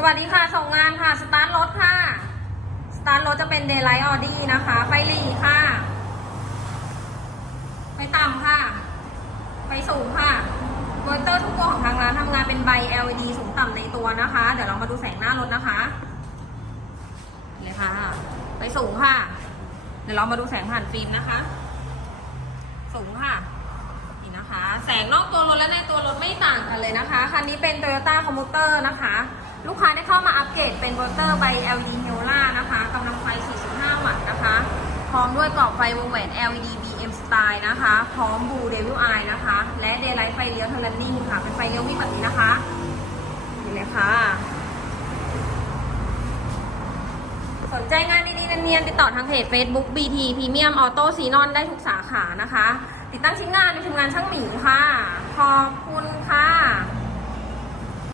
สวัสดีค่ะ ส่งงานค่ะ สตาร์ทรถค่ะ สตาร์ทรถจะเป็นเดย์ไลท์ออดี้นะคะ ไฟหลีค่ะ ไฟต่ำค่ะ ไฟสูงค่ะมอเตอร์ทุกตัวของทางร้านทำงานเป็นใบ LED สูงต่ำในตัวนะคะ เดี๋ยวเรามาดูแสงหน้ารถนะคะ เลยค่ะ ไฟสูงค่ะ เดี๋ยวเรามาดูแสงผ่านฟิล์มนะคะ สูงค่ะนี่นะคะ แสงนอกตัวรถและในตัวรถไม่ต่างกันเลยนะคะ คันนี้เป็น Toyota Commuter นะคะ ลูกค้าได้เข้ามาอัปเกรดเป็นวอเตอร์ใบ LED h e l a นะคะกำลังไฟ 45 วัตต์นะคะ พร้อมด้วยกรอบไฟวงแหวน LED BM Style นะคะ พร้อม Blue Devil Eye นะคะ และ Daylight ไฟเลี้ยว Turning ค่ะ เป็นไฟเลี้ยววิ่งแบบนี้นะคะนี่เลยค่ะสนใจงานดีๆเนียนๆติดต่อทางเพจ Facebook BT Premium Auto Xenon ได้ทุกสาขานะคะ ติดตั้งชิ้นงานในทีมงานช่างหมีค่ะขอบคุณค่ะ